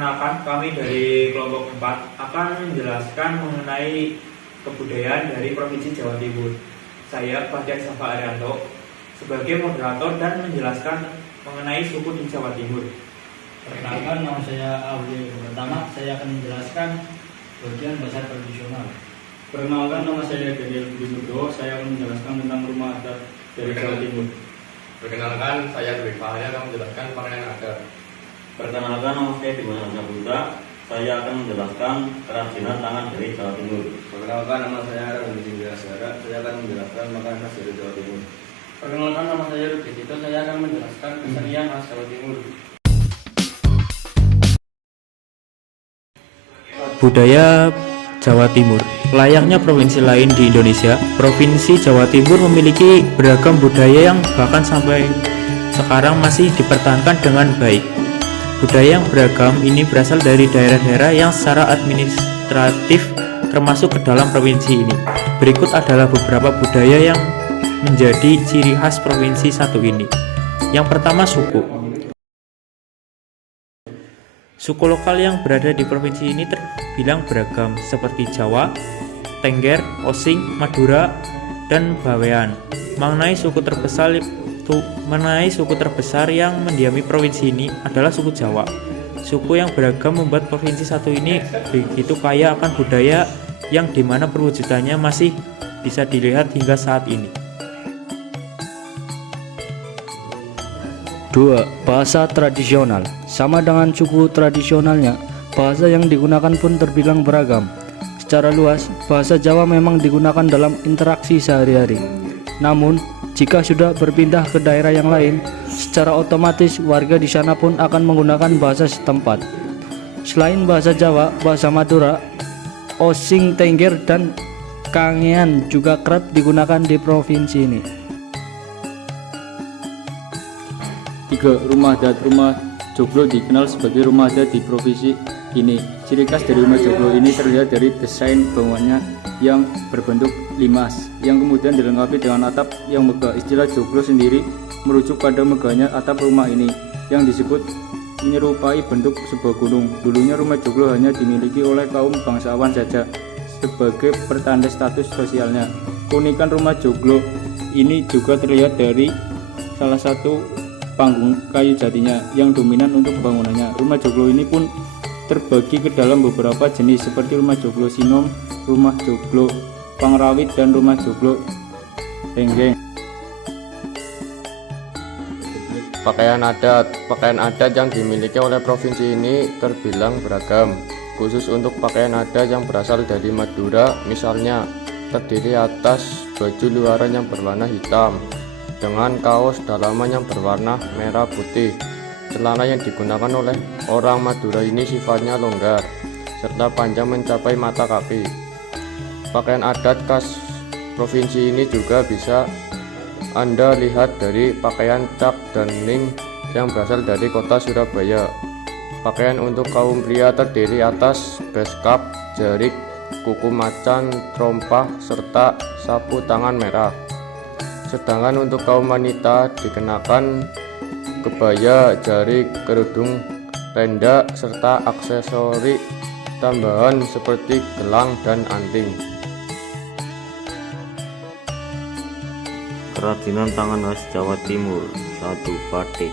Perkenalkan, kami dari kelompok 4 akan menjelaskan mengenai kebudayaan dari Provinsi Jawa Timur. Saya Fajar Safa Arianto sebagai moderator dan menjelaskan mengenai suku di Jawa Timur. Perkenalkan, nama saya Audi. Pertama, saya akan menjelaskan bagian bahasa tradisional. Perkenalkan, nama saya Daniel Budi Nugroho. Saya akan menjelaskan tentang rumah adat dari Jawa Timur. Perkenalkan, saya Dwi Fahaya akan menjelaskan pakaian adat. Perkenalkan, nama saya Dimas Saputra. Saya akan menjelaskan kerajinan tangan dari Jawa Timur. Perkenalkan, nama saya Randi Sindrasara. Saya akan menjelaskan makanan khas dari Jawa Timur. Perkenalkan, nama saya Rudi Tito. Saya akan menjelaskan kesenian khas Jawa Timur. Budaya Jawa Timur. Layaknya provinsi lain di Indonesia, Provinsi Jawa Timur memiliki beragam budaya yang bahkan sampai sekarang masih dipertahankan dengan baik. Budaya yang beragam ini berasal dari daerah-daerah yang secara administratif termasuk ke dalam provinsi ini. Berikut adalah beberapa budaya yang menjadi ciri khas provinsi satu ini. Yang pertama, suku. Suku lokal yang berada di provinsi ini terbilang beragam seperti Jawa, Tengger, Osing, Madura, dan Bawean. Mengenai suku terbesar yang mendiami provinsi ini adalah suku Jawa. Suku yang beragam membuat provinsi satu ini begitu kaya akan budaya yang dimana perwujudannya masih bisa dilihat hingga saat ini. 2. Bahasa tradisional. Sama dengan suku tradisionalnya, bahasa yang digunakan pun terbilang beragam. Secara luas, bahasa Jawa memang digunakan dalam interaksi sehari-hari. Namun, jika sudah berpindah ke daerah yang lain, secara otomatis warga di sana pun akan menggunakan bahasa setempat. Selain bahasa Jawa, bahasa Madura, Osing, Tengger, dan Kangean juga kerap digunakan di provinsi ini. 3. Rumah adat. Rumah joglo dikenal sebagai rumah adat di provinsi ini. Ciri khas dari rumah joglo ini terlihat dari desain bangunannya yang berbentuk limas, yang kemudian dilengkapi dengan atap yang megah. Istilah joglo sendiri merujuk pada megahnya atap rumah ini, yang disebut menyerupai bentuk sebuah gunung. Dulunya rumah joglo hanya dimiliki oleh kaum bangsawan saja sebagai pertanda status sosialnya. Keunikan rumah joglo ini juga terlihat dari salah satu panggung kayu jatinya yang dominan untuk bangunannya. Rumah joglo ini pun terbagi ke dalam beberapa jenis seperti rumah joglo sinom, rumah joglo pangrawit, dan rumah joglo renggeng. Pakaian adat yang dimiliki oleh provinsi ini terbilang beragam. Khusus untuk pakaian adat yang berasal dari Madura, misalnya terdiri atas baju luaran yang berwarna hitam dengan kaos dalaman yang berwarna merah putih. Celana yang digunakan oleh orang Madura ini sifatnya longgar serta panjang mencapai mata kaki. Pakaian adat khas provinsi ini juga bisa Anda lihat dari pakaian cak dan ning yang berasal dari kota Surabaya. Pakaian untuk kaum pria terdiri atas beskap, jarik, kuku macan, trompah, serta sapu tangan merah. Sedangkan untuk kaum wanita dikenakan kebaya, jarik, kerudung, renda, serta aksesori tambahan seperti gelang dan anting. Kerajinan tangan khas Jawa Timur. 1. Batik.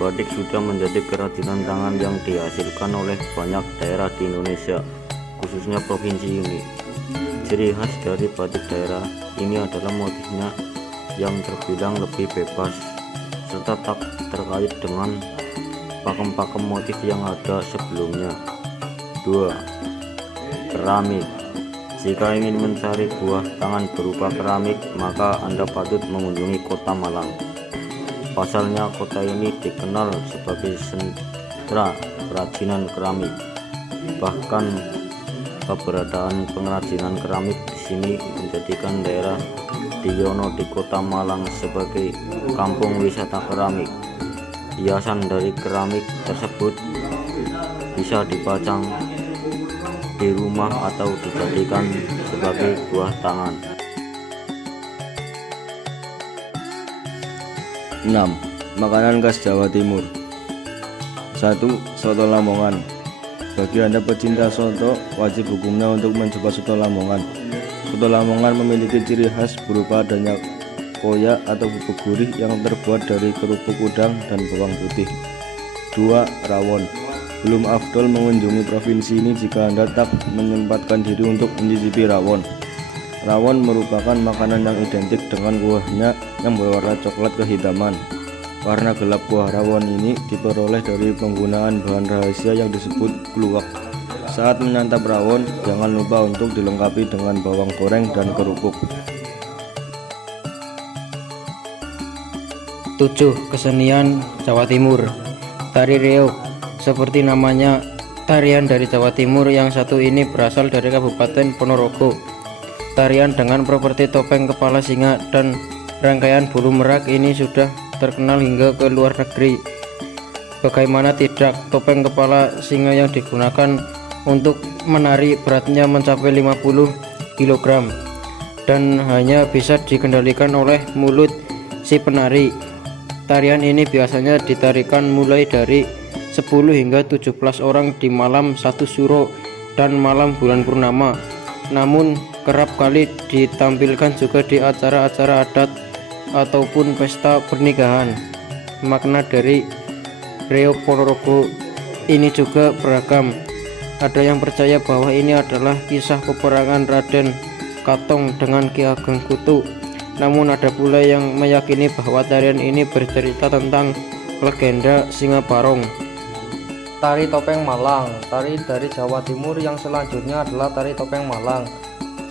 Batik sudah menjadi kerajinan tangan yang dihasilkan oleh banyak daerah di Indonesia, khususnya provinsi ini. Ciri khas dari batik daerah ini adalah motifnya yang terbilang lebih bebas serta tak terkait dengan pakem-pakem motif yang ada sebelumnya. 2. Keramik. Jika ingin mencari buah tangan berupa keramik, maka Anda patut mengunjungi Kota Malang. Pasalnya kota ini dikenal sebagai sentra kerajinan keramik. Bahkan keberadaan pengrajinan keramik di sini menjadikan daerah Diono di Kota Malang sebagai kampung wisata keramik. Hiasan dari keramik tersebut bisa dipajang di rumah atau dijadikan sebagai buah tangan. 6. Makanan khas Jawa Timur. 1. Soto Lamongan. Bagi Anda pecinta soto, wajib hukumnya untuk mencoba soto Lamongan. Soto Lamongan memiliki ciri khas berupa adanya koyak atau bubuk gurih yang terbuat dari kerupuk udang dan bawang putih. 2. Rawon. Belum afdol mengunjungi provinsi ini jika Anda tak menyempatkan diri untuk mencicipi rawon. Rawon merupakan makanan yang identik dengan kuahnya yang berwarna coklat kehitaman. Warna gelap kuah rawon ini diperoleh dari penggunaan bahan rahasia yang disebut kluwak. Saat menyantap rawon, jangan lupa untuk dilengkapi dengan bawang goreng dan kerupuk. 7. Kesenian Jawa Timur. Tari reog. Seperti namanya, tarian dari Jawa Timur yang satu ini berasal dari Kabupaten Ponorogo. Tarian dengan properti topeng kepala singa dan rangkaian bulu merak ini sudah terkenal hingga ke luar negeri. Bagaimana tidak, topeng kepala singa yang digunakan untuk menari beratnya mencapai 50 kg dan hanya bisa dikendalikan oleh mulut si penari. Tarian ini biasanya ditarikan mulai dari 10 hingga 17 orang di malam 1 Suro dan malam bulan purnama. Namun kerap kali ditampilkan juga di acara-acara adat ataupun pesta pernikahan. Makna dari reog Ponorogo ini juga beragam. Ada yang percaya bahwa ini adalah kisah peperangan Raden Katong dengan Ki Ageng Kutu. Namun ada pula yang meyakini bahwa tarian ini bercerita tentang legenda Singa Barong. Tari topeng Malang. Tari dari Jawa Timur yang selanjutnya adalah tari topeng Malang.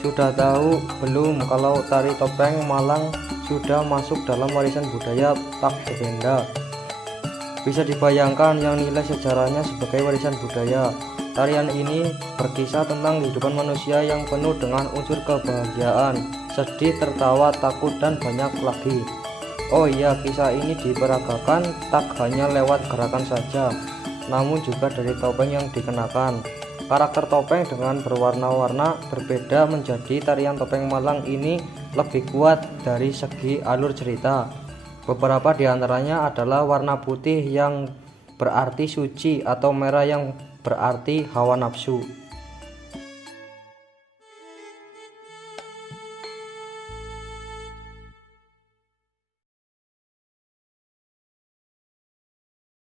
Sudah tahu belum kalau tari topeng Malang sudah masuk dalam warisan budaya Tak Benda? Bisa dibayangkan yang nilai sejarahnya sebagai warisan budaya. Tarian ini berkisah tentang kehidupan manusia yang penuh dengan unsur kebahagiaan, sedih, tertawa, takut, dan banyak lagi. Oh iya, kisah ini diperagakan tak hanya lewat gerakan saja, namun juga dari topeng yang dikenakan. Karakter topeng dengan berwarna-warna berbeda menjadi tarian topeng Malang ini lebih kuat dari segi alur cerita. Beberapa di antaranya adalah warna putih yang berarti suci atau merah yang berarti hawa nafsu.